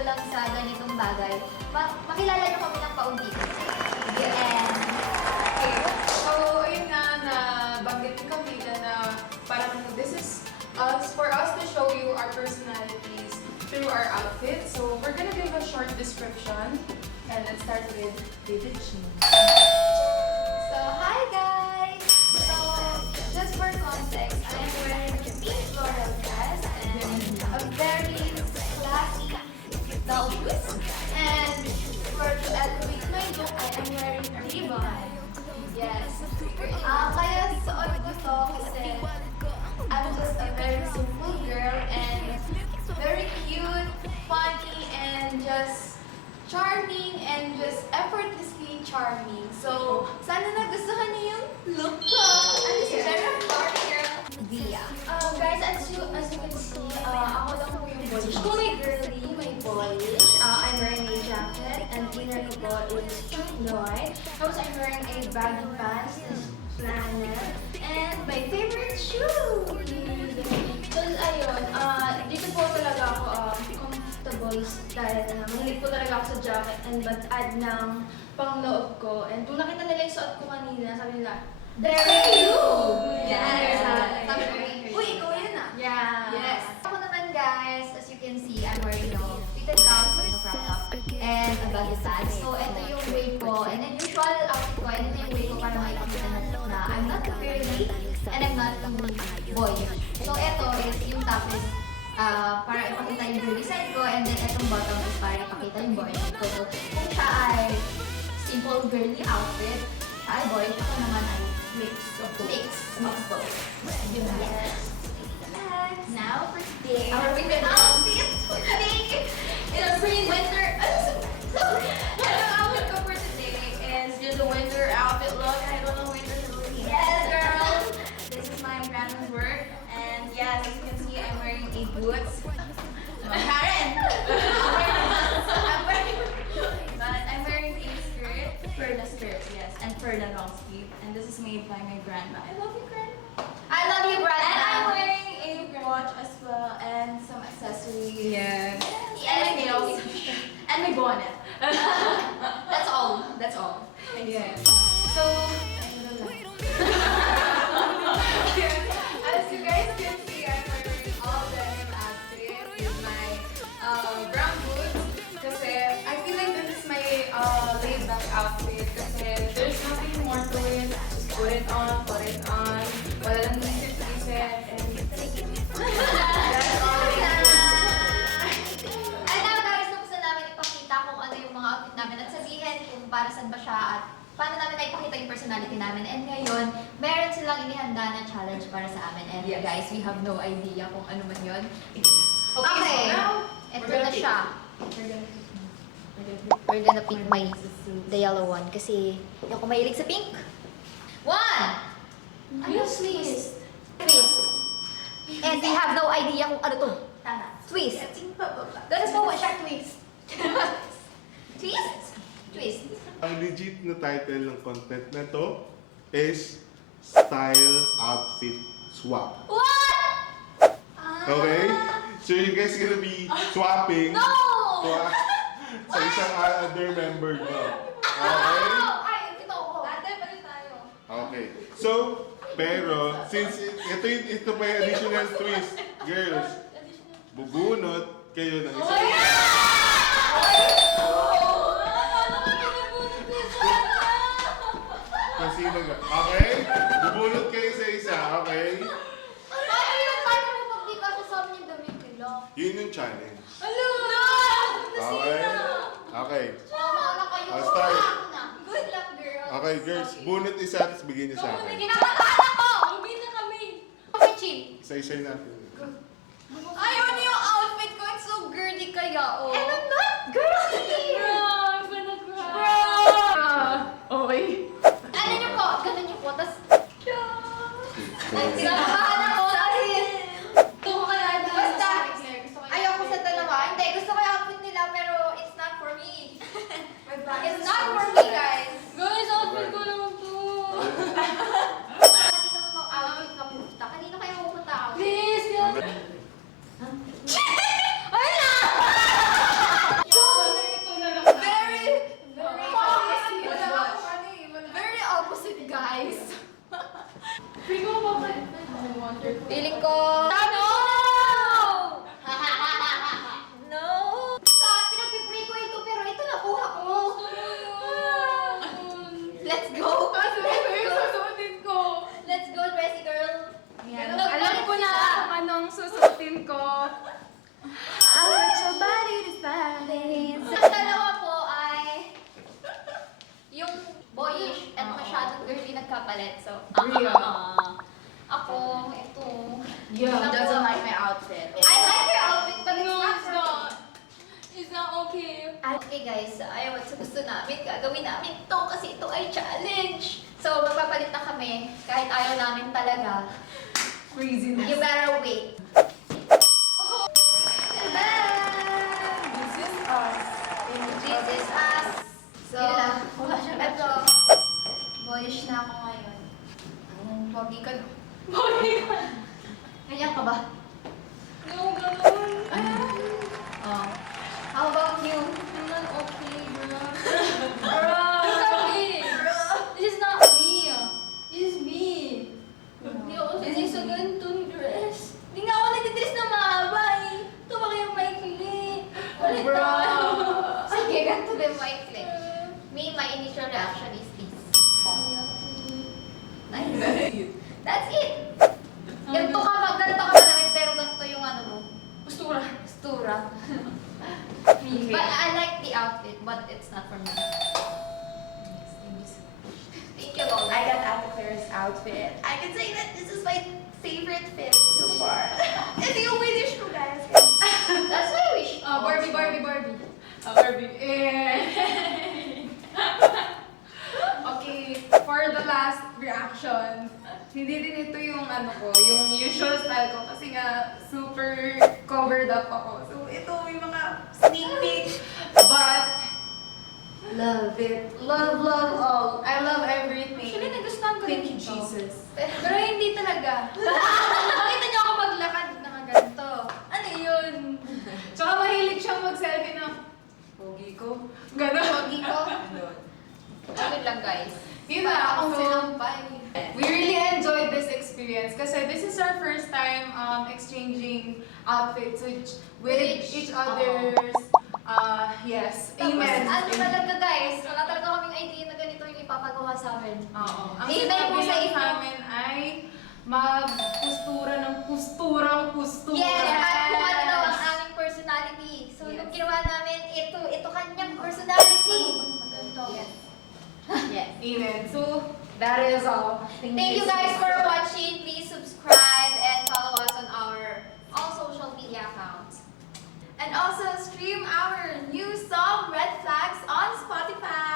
dito lang sa ganitong bagay, makilala nyo kami ng paunti. The end. Okay. So, ayun nga, nabanggit ko kanina na parang this is for us to show you our personalities through our outfit. So, we're gonna give a short description. And let's start with David Chin. So, hi guys! So, just for context, I am wearing a pink floral dress and a very classy belt twist. And for to elevate my look, I am wearing a ribbon. Yes. Kaya suot ko to kasi I'm just a very simple girl and very cute, funny, and just charming and just effortlessly charming. So, sana nagustuhan niyo yung look ko. Ano si Sharon Party Girl? Dia. Guys, as you can see, ako lang po yung boyish. Kung may girly, may boyish. I'm wearing a jacket and inner ko po is Chinoy. Tapos I'm wearing a baggy pants, flannel, and my favorite shoe! So, ayun, dito po talaga ako comfortable dahil mahilig po talaga ako sa jacket and mag-add ng pangloob ko. And kung nakita nila yung suot ko kanina, sabi nila, very cute! Yes! Sabi ko, uy, ikaw yun ah! Yeah! Yes! Ako naman guys, as you can see, I'm wearing a fitted gown, crop top, and a baggy pants. So, ito yung way ko, and then usual outfit ko, and ito yung way ko para makikita na I'm not a girly, and I'm not a boy. So, ito is yung top is para ipakita yung girly side ko, and then itong bottom is para ipakita yung boy ko. So, kung siya ay simple girly outfit, siya ay boy, ako naman ay mix of both. Yes. Now for today, our winter outfit for today is a spring winter. So, our outfit ko for today is just a winter outfit look. I don't know winter look. Yes, girl. This is my grandma's work, and yes, as you can see, I'm wearing a boots. Karen. I'm wearing a skirt, Ferna skirt, yes, and Ferna long sleeve, and this is made by my grandma. I love you, grandma. I love you, grandma. And I'm wearing a watch as well, and some accessories. Yes. And my nails. And my bonnet. That's all. That's all. Yes. So, as you guys can see, I'm wearing all denim outfit with my brown boots. Kasi I feel like this is my laid back outfit. Kasi there's nothing more to it. Just put it on. Wala lang isip-isip. And that's all it is. And now guys, gusto namin ipakita kung ano yung mga outfit namin at sabihin kung para saan ba siya at paano namin na ipakita yung personality namin. And ngayon, meron silang inihanda na challenge para sa amin. And Yes. guys, we have no idea kung ano man yun. Okay, so now, Ito we're na gonna siya. pick. We're gonna pick the yellow one kasi hindi ako mahilig sa pink. One! Ano twist? Twist. And we have no idea kung ano to. Tama. Twist. That is what siya twist. Twist? Twist. Ang legit na title ng content na to is Style Outfit Swap. What? Okay? So you guys gonna be swapping No! sa isang other member nyo. Okay? Ay, ito ako. Ate, balik tayo. Okay. So, pero, since ito pa yung additional twist, girls, bubunot kayo ng isa. Kung sino ka. Okay? Bubunot kayo sa isa, okay? Paano yun? Paano mo pag di kasi sa amin yung damit nila? Yun yung challenge. Hello! Okay? Okay. Mama na kayo. I'll start. Ako na. Good luck, girl. Okay, girls, bunot isa, tapos bigyan niyo sa akin. Kinakataan ako! Uwi na kami. Okay, Chi. Isa-isay natin. Ayaw niyo yung outfit ko. It's so girly kaya, oh. And I'm not girly! I'm gonna cry. Okay. Ano niyo po? Ganun niyo po. Tapos, kinakabahan ako kasi gusto ko kaya basta ayoko sa dalawa. Hindi, gusto ko yung outfit nila pero it's not for me. It's not for me, guys. Guys, outfit ko lang to. Kanino mo outfit ka pupunta? Kanino kayo pupunta outfit? Please, guys. Ay na! Feeling ko... No! No! Pinag-pray ko ito, pero ito nakuha ko. Let's go! Kasi ito yung susuotin ko. Let's go, dressy girl! Alam ko na kung anong susuotin ko. I want your body to silence. Ang dalawa po ay yung boyish at masyadong girly nagkapalit. So, ako, ito. Yeah, doesn't like my outfit. I like your outfit, but it's No, not it's for not. It's not okay. Okay guys, ayaw at sa gusto namin, gagawin namin to kasi ito ay challenge. So, magpapalit na kami kahit ayaw namin talaga. Craziness. You better wait. Tada! This is us. This is us. So, Wala siya na. ito. Boyish na ako ngayon. Pogi ka no? Body ka. Ganyan ka ba? No, ganun. Oh. How about you? I'm not okay, bro. Bro! It's okay. This is not me. This is me. Hindi ako This is a ganitong dress. Hindi nga ako nagdidress na mahaba eh. Ito ba kayong maikli? Ulit Bro. na. Sige, ganito din maikli. Me, my initial reaction is this. Nice. That's it. Ganito ka madamit pero ganito yung ano mo. Postura. Postura. But I like the outfit, but it's not for me. Thank you, Lola. I got Ate Claire's outfit. I can say that this is my favorite fit so far. Ito yung Swedish ko, guys. That's my wish. Barbie. Barbie. Okay, for the last reaction, hindi din ito yung ano ko, yung usual style ko kasi nga super covered up ako. So ito yung mga sneak peek, but love it. Love all. I love everything. Actually, nagustuhan ko Thank din you, ito. Jesus. Pero hindi talaga. Nakita niyo ako maglakad na ganito. Ano yun? Tsaka mahilig siyang mag-selfie na, pogi ko. Ganon. Pogi ko. Ano lang guys. Yun Para na, akong so, sinampay. we really enjoyed this experience kasi this is our first time exchanging outfits with each other's yes, Tapos, amen. ano talaga guys, wala talaga kaming idea na ganito yung ipapagawa sa amin. Oo. Ang Amen sinabi po sa lang inyo. sa amin ay magpustura ng pusturang pustura. Yes, at kung ano daw ang aming personality. So, Yes. nung ginawa namin, ito kanyang personality. Yes. Yes. Amen. So, that is all. Thank you guys for watching. Please subscribe and follow us on our all social media accounts. And also stream our new song, Red Flags, on Spotify.